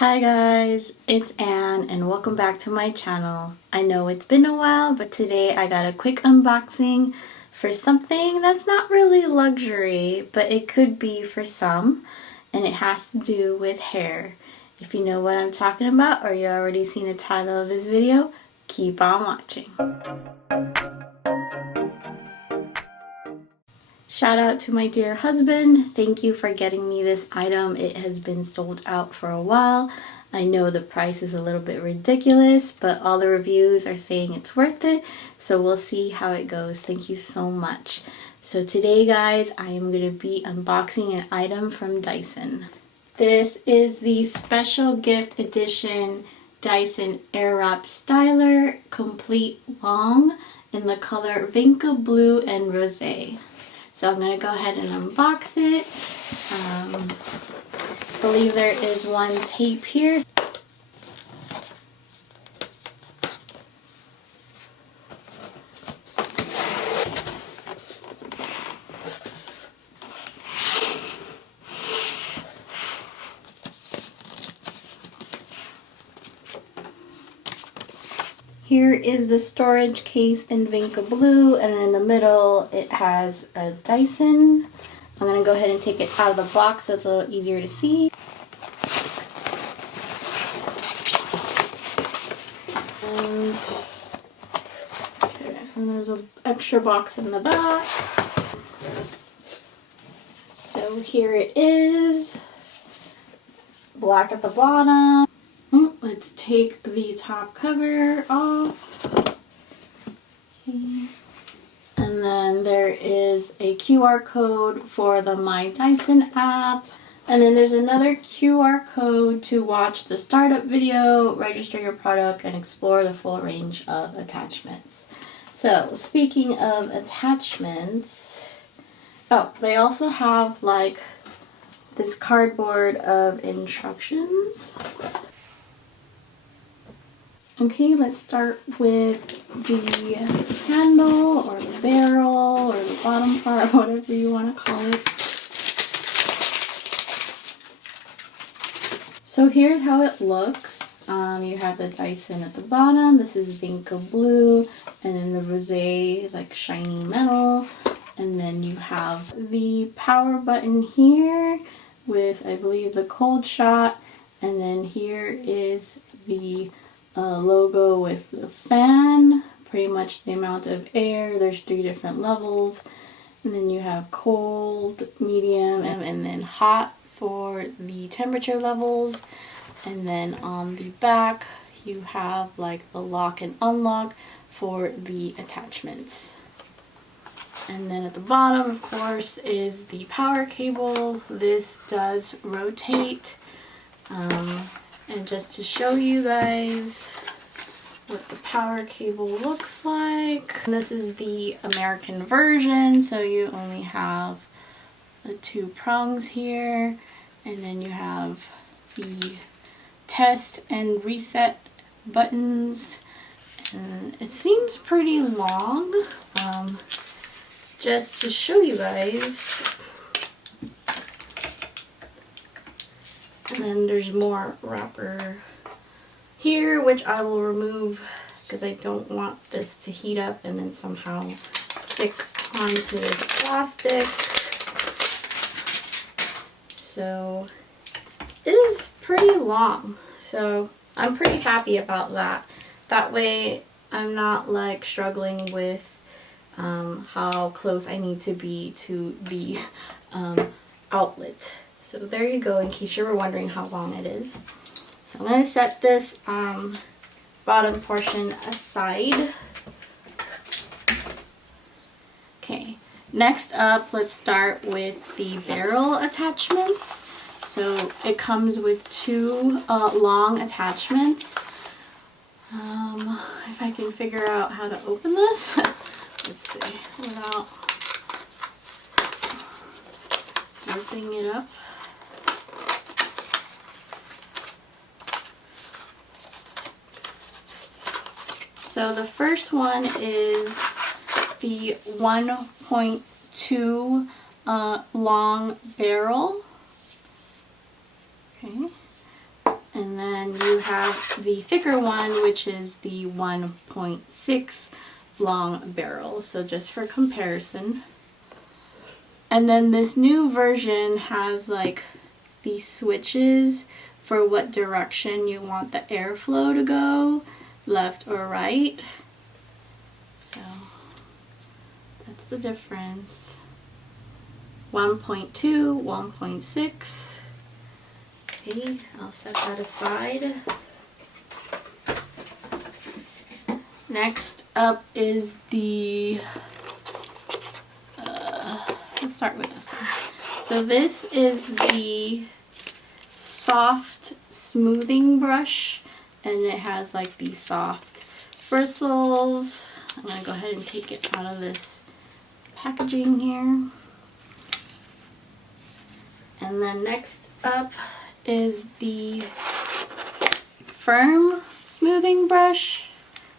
Hi guys, it's Anne and welcome back to my channel. I know it's been a while, but today I got a quick unboxing for something that's not really luxury, but it could be for some, and it has to do with hair. If you know what I'm talking about or you already seen the title of this video, keep on watching. Shout out to my dear husband. Thank you for getting me this item. It has been sold out for a while. I know the price is a little bit ridiculous, but all the reviews are saying it's worth it. So we'll see how it goes. Thank you so much. So today, guys, I am going to be unboxing an item from Dyson. This is the special gift edition Dyson Airwrap Styler Complete Long in the color Vinca Blue and Rosé. So I'm going to go ahead and unbox it. I believe there is one tape here. Here is the storage case in Vinca Blue, and in the middle it has a Dyson. I'm going to go ahead and take it out of the box so it's a little easier to see. And there's an extra box in the back. So here it is. Black at the bottom. Let's take the top cover off. Okay. And then there is a QR code for the My Dyson app. And then there's another QR code to watch the startup video, register your product, and explore the full range of attachments. So, speaking of attachments, oh, they also have like this cardboard of instructions. Okay, let's start with the handle or the barrel or the bottom part, whatever you want to call it. So here's how it looks. You have the Dyson at the bottom. This is Vinca Blue, and then the Rosé is like shiny metal. And then you have the power button here with, I believe, the cold shot. And then here is the logo with the fan, pretty much the amount of air. There's 3 different levels, and then you have cold, medium, and then hot for the temperature levels. And then on the back you have like the lock and unlock for the attachments. And then at the bottom, of course, is the power cable. This does rotate. And just to show you guys what the power cable looks like, this is the American version, so you only have the 2 prongs here, and then you have the test and reset buttons, and it seems pretty long. Just to show you guys. And then there's more wrapper here, which I will remove because I don't want this to heat up and then somehow stick onto this plastic. So it is pretty long, so I'm pretty happy about that. That way I'm not like struggling with how close I need to be to the outlet. So there you go, in case you were wondering how long it is. So I'm going to set this bottom portion aside. Okay, next up, let's start with the barrel attachments. So it comes with 2 long attachments. If I can figure out how to open this, let's see, without ripping it up. So the first one is the 1.2 long barrel. Okay. And then you have the thicker one, which is the 1.6 long barrel. So just for comparison. And then this new version has like these switches for what direction you want the airflow to go, left or right. So that's the difference. 1.2, 1.6. Okay, I'll set that aside. Next up is the, let's start with this one. So this is the soft smoothing brush, and it has like these soft bristles. I'm going to go ahead and take it out of this packaging here. And then next up is the firm smoothing brush.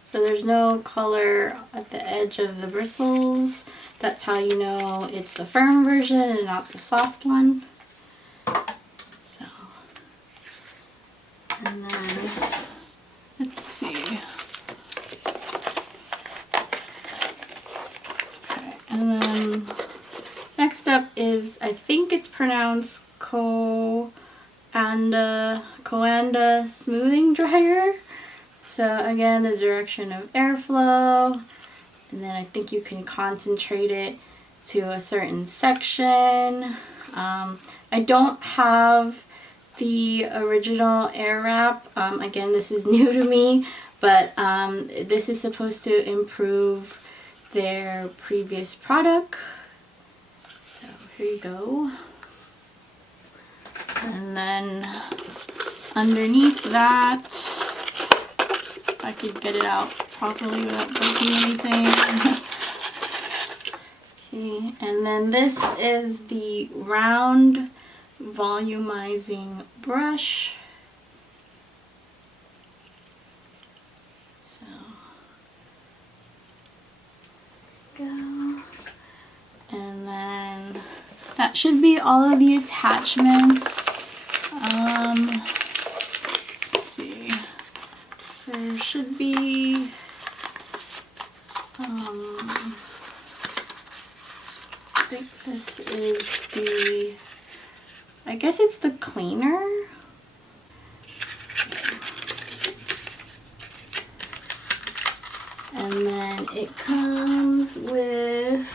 So there's no color at the edge of the bristles. That's how you know it's the firm version and not the soft one. So, and then let's see. Okay, and then next up is, I think it's pronounced Coanda Smoothing Dryer. So again, the direction of airflow, and then I think you can concentrate it to a certain section. I don't have the original Airwrap. Again, this is new to me, but this is supposed to improve their previous product. So here you go. And then underneath that, if I could get it out properly without breaking anything. Okay, and then this is the round volumizing brush. So, go. And then that should be all of the attachments. Let's see. There should be I think this is the, I guess it's the cleaner. And then it comes with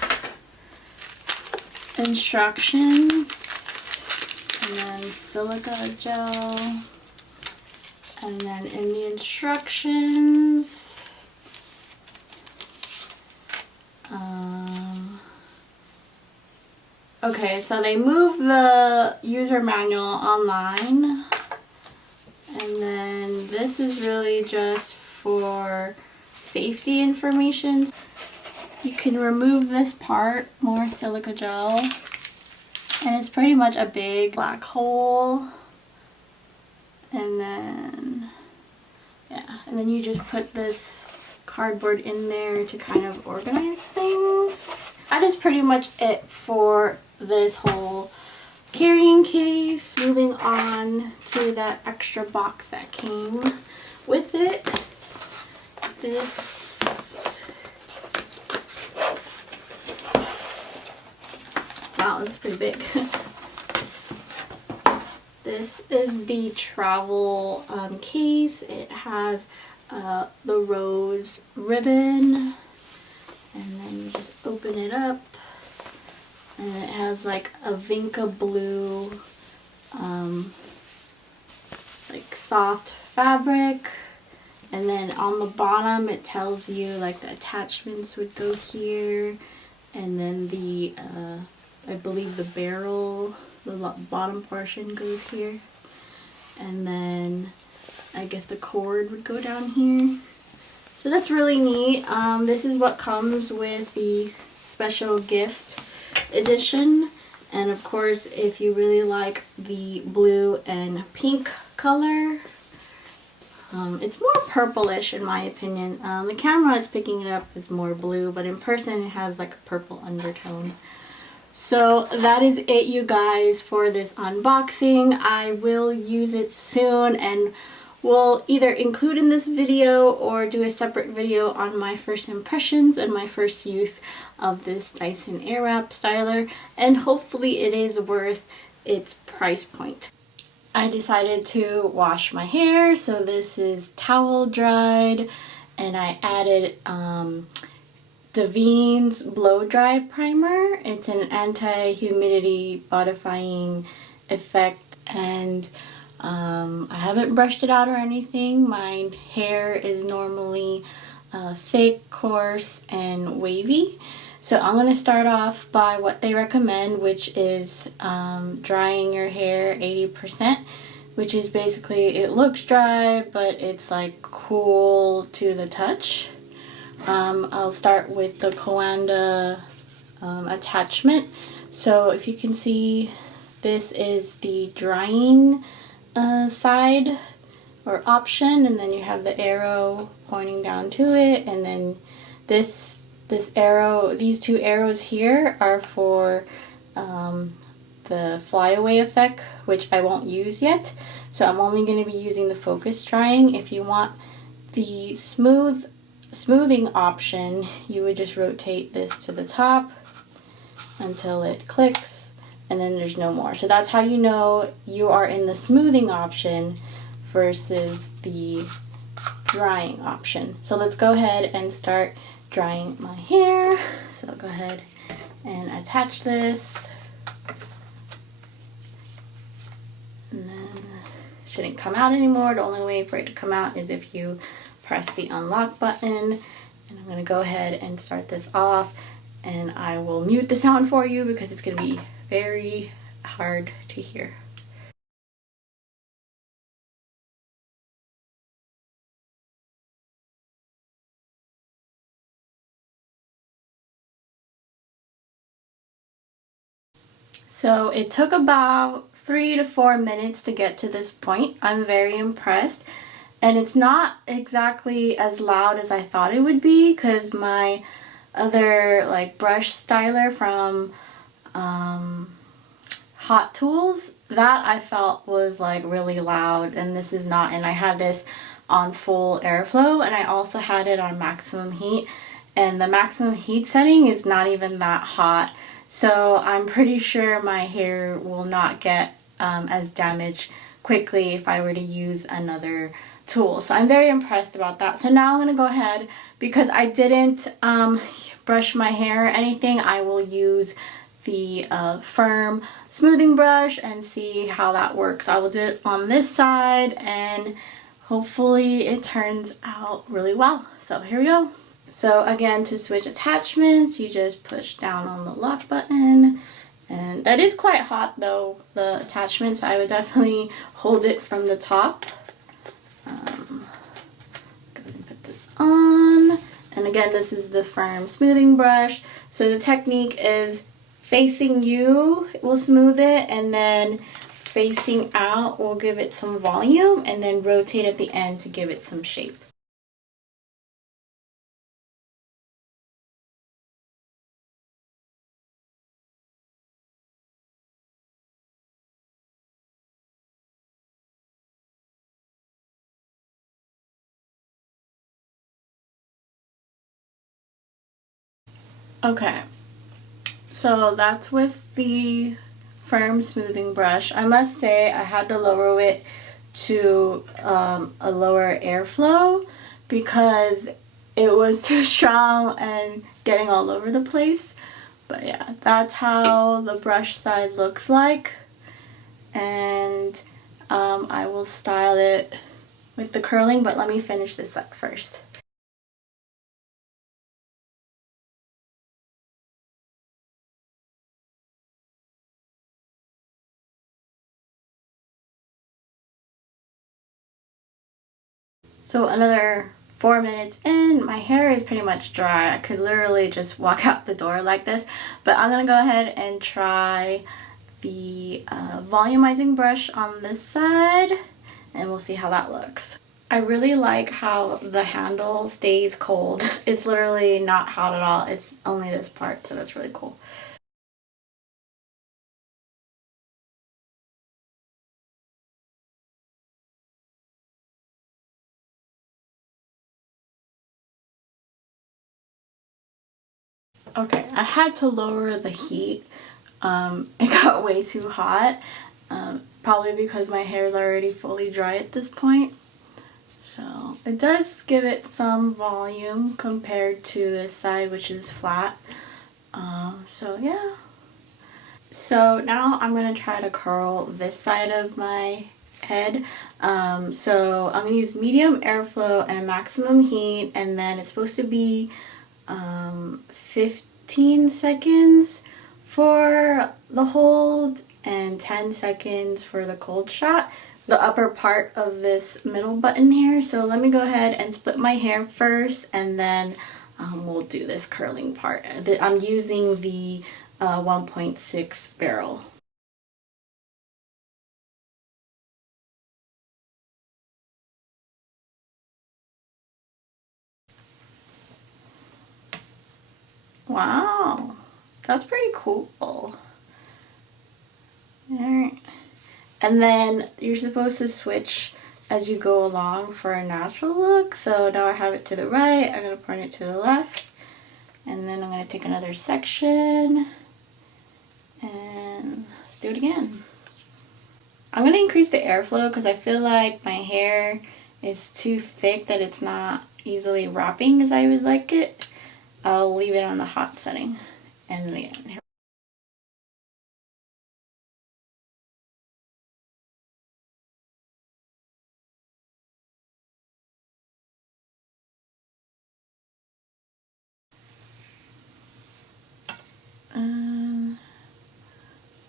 instructions, and then silica gel, and then in the instructions, okay, so they moved the user manual online, and then this is really just for safety information. You can remove this part, more silica gel, and it's pretty much a big black hole, and then yeah, and then you just put this cardboard in there to kind of organize things. That is pretty much it for this whole carrying case. Moving on to that extra box that came with it. This, wow, this is pretty big. This is the travel case. It has the rose ribbon, and then you just open it up, and it has like a Vinca blue like soft fabric, and then on the bottom it tells you like the attachments would go here, and then the I believe the barrel, the bottom portion goes here, and then I guess the cord would go down here. So that's really neat. This is what comes with the special gift edition, and of course if you really like the blue and pink color, it's more purplish in my opinion. The camera is picking it up as more blue, but in person it has like a purple undertone. So that is it, you guys, for this unboxing. I will use it soon and will either include in this video or do a separate video on my first impressions and my first use of this Dyson Airwrap styler, and hopefully it is worth its price point. I decided to wash my hair, so this is towel dried, and I added Davines Blow Dry Primer. It's an anti-humidity bodifying effect, and I haven't brushed it out or anything. My hair is normally thick, coarse, and wavy. So I'm going to start off by what they recommend, which is drying your hair 80%, which is basically, it looks dry, but it's like cool to the touch. I'll start with the Coanda attachment. So if you can see, this is the drying side or option, and then you have the arrow pointing down to it, and then this arrow, these two arrows here are for the flyaway effect, which I won't use yet. So I'm only going to be using the focus drying. If you want the smoothing option, you would just rotate this to the top until it clicks, and then there's no more. So that's how you know you are in the smoothing option versus the drying option. So let's go ahead and start drying my hair. So I'll go ahead and attach this, and then it shouldn't come out anymore. The only way for it to come out is if you press the unlock button. And I'm going to go ahead and start this off, and I will mute the sound for you because it's going to be very hard to hear. So it took about 3 to 4 minutes to get to this point. I'm very impressed. And it's not exactly as loud as I thought it would be, because my other like brush styler from Hot Tools, that I felt was like really loud, and this is not. And I had this on full airflow, and I also had it on maximum heat, and the maximum heat setting is not even that hot. So I'm pretty sure my hair will not get as damaged quickly if I were to use another tool. So I'm very impressed about that. So now I'm going to go ahead, because I didn't brush my hair or anything, I will use the firm smoothing brush and see how that works. I will do it on this side, and hopefully it turns out really well. So here we go. So again, to switch attachments, you just push down on the lock button, and that is quite hot though, the attachment, so I would definitely hold it from the top. Go ahead and put this on, and again, this is the firm smoothing brush. So the technique is facing you will smooth it, and then facing out will give it some volume, and then rotate at the end to give it some shape. Okay, so that's with the firm smoothing brush. I must say I had to lower it to a lower airflow because it was too strong and getting all over the place. But yeah, that's how the brush side looks like, and I will style it with the curling, but let me finish this up first. So another 4 minutes in, my hair is pretty much dry. I could literally just walk out the door like this, but I'm gonna go ahead and try the volumizing brush on this side, and we'll see how that looks. I really like how the handle stays cold. It's literally not hot at all. It's only this part, so that's really cool. Okay, I had to lower the heat. It got way too hot, probably because my hair is already fully dry at this point. So it does give it some volume compared to this side, which is flat. So yeah. So now I'm going to try to curl this side of my head. So I'm going to use medium airflow and maximum heat, and then it's supposed to be 15 seconds for the hold and 10 seconds for the cold shot, the upper part of this middle button here. So let me go ahead and split my hair first, and then we'll do this curling part. I'm using the 1.6 barrel. Wow, that's pretty cool. Alright. And then you're supposed to switch as you go along for a natural look. So now I have it to the right, I'm going to point it to the left. And then I'm going to take another section and let's do it again. I'm going to increase the airflow because I feel like my hair is too thick that it's not easily wrapping as I would like it. I'll leave it on the hot setting. And then again.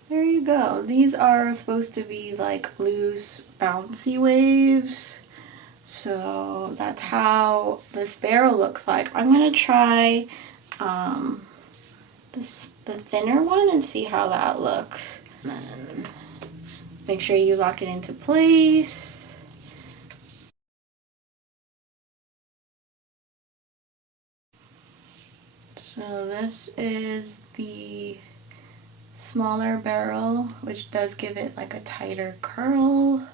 There you go. These are supposed to be like loose, bouncy waves. So that's how this barrel looks like. I'm gonna try the thinner one and see how that looks. And then make sure you lock it into place. So this is the smaller barrel, which does give it like a tighter curl.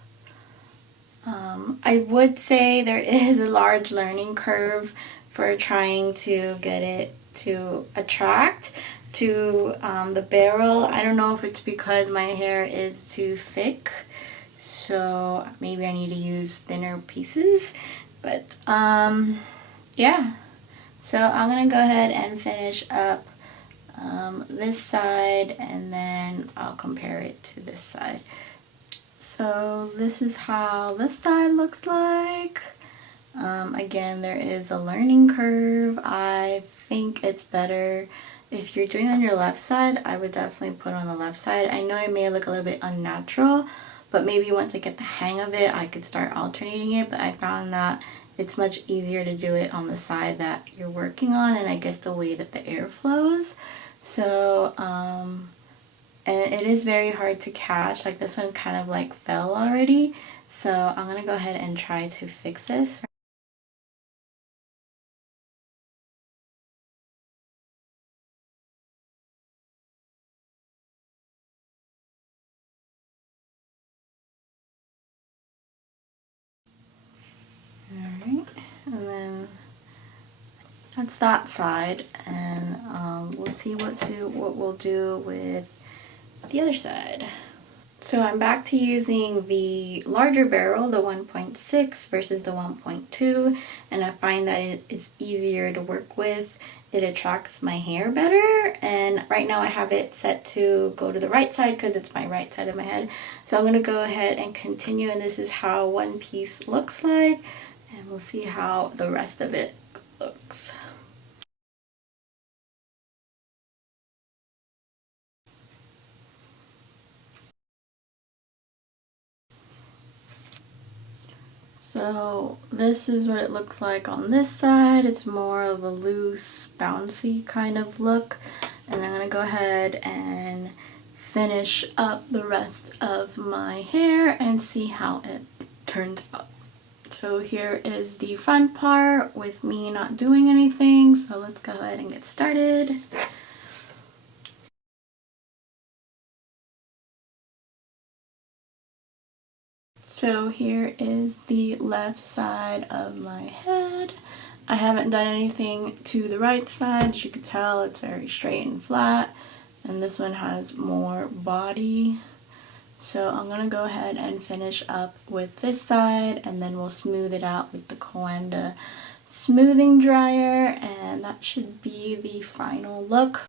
I would say there is a large learning curve for trying to get it to attract to the barrel. I don't know if it's because my hair is too thick, so maybe I need to use thinner pieces, but yeah. So I'm gonna go ahead and finish up this side, and then I'll compare it to this side. So this is how this side looks like. Again, there is a learning curve. I think it's better if you're doing on your left side. I would definitely put on the left side. I know it may look a little bit unnatural, but maybe once I get the hang of it, I could start alternating it. But I found that it's much easier to do it on the side that you're working on, and I guess the way that the air flows. So, and it is very hard to catch. Like this one kind of like fell already. So I'm gonna go ahead and try to fix this. Alright, and then that's that side, and we'll see what we'll do with the other side. So I'm back to using the larger barrel, the 1.6 versus the 1.2, and I find that it is easier to work with. It attracts my hair better, and right now I have it set to go to the right side because it's my right side of my head. So I'm going to go ahead and continue, and this is how one piece looks like, and we'll see how the rest of it looks. So this is what it looks like on this side. It's more of a loose, bouncy kind of look. And I'm going to go ahead and finish up the rest of my hair and see how it turned out. So here is the front part with me not doing anything. So let's go ahead and get started. So here is the left side of my head. I haven't done anything to the right side. As you can tell, it's very straight and flat. And this one has more body. So I'm going to go ahead and finish up with this side, and then we'll smooth it out with the Coanda Smoothing Dryer, and that should be the final look.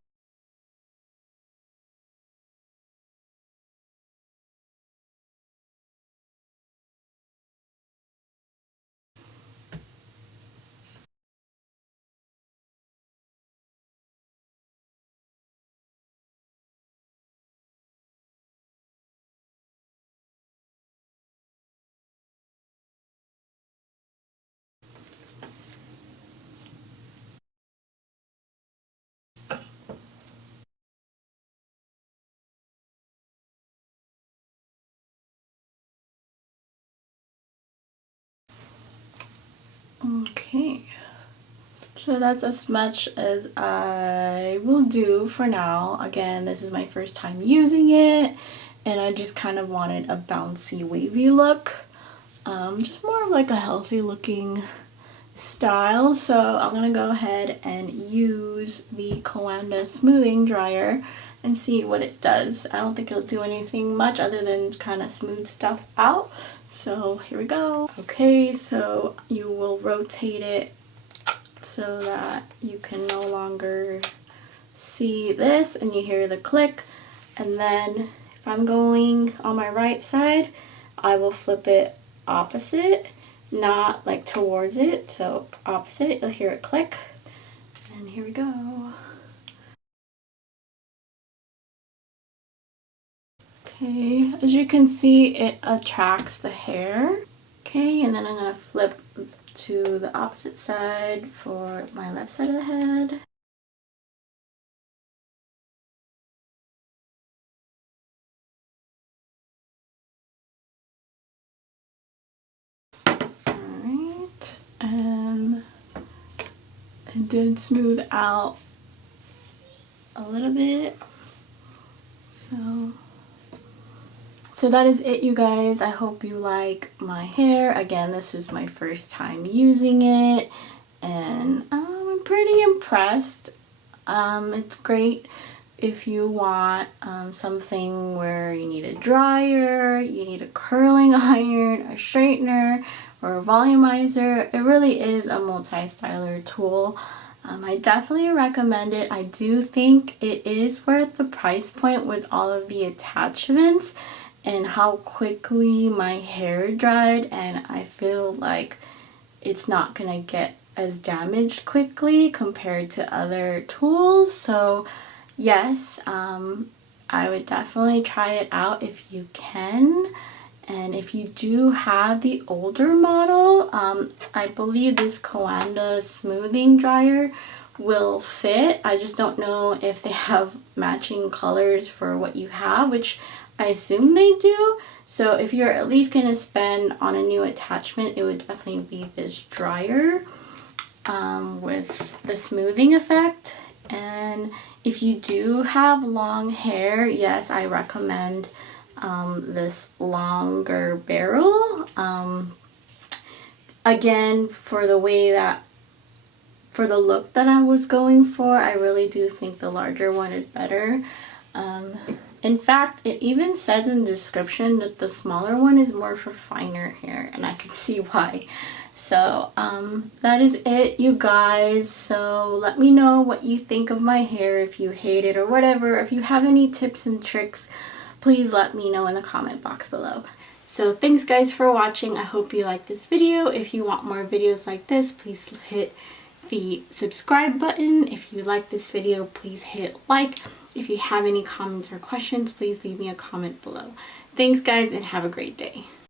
Okay, so that's as much as I will do for now. Again, this is my first time using it, and I just kind of wanted a bouncy, wavy look. Just more of like a healthy looking style. So I'm gonna go ahead and use the Coanda Smoothing Dryer and see what it does. I don't think it'll do anything much other than kind of smooth stuff out. So here we go. Okay, so you will rotate it so that you can no longer see this and you hear the click. And then if I'm going on my right side, I will flip it opposite, not like towards it, so opposite. You'll hear it click, and here we go. Okay, as you can see, it attracts the hair. Okay, and then I'm gonna flip to the opposite side for my left side of the head. Alright, and it did smooth out a little bit. So that is it, you guys. I hope you like my hair. Again, this was my first time using it, and I'm pretty impressed. It's great if you want something where you need a dryer, you need a curling iron, a straightener, or a volumizer. It really is a multi-styler tool. I definitely recommend it. I do think it is worth the price point with all of the attachments and how quickly my hair dried, and I feel like it's not gonna get as damaged quickly compared to other tools. So yes, I would definitely try it out if you can. And if you do have the older model, I believe this Coanda Smoothing Dryer will fit. I just don't know if they have matching colors for what you have, which I assume they do. So if you're at least going to spend on a new attachment, it would definitely be this dryer with the smoothing effect. And if you do have long hair, yes, I recommend this longer barrel. Again, for the look that I was going for, I really do think the larger one is better. In fact, it even says in the description that the smaller one is more for finer hair, and I can see why. So that is it, you guys. So let me know what you think of my hair, if you hate it or whatever. If you have any tips and tricks, please let me know in the comment box below. So thanks guys for watching. I hope you liked this video. If you want more videos like this, please hit the subscribe button. If you like this video, please hit like. If you have any comments or questions, please leave me a comment below. Thanks guys, and have a great day.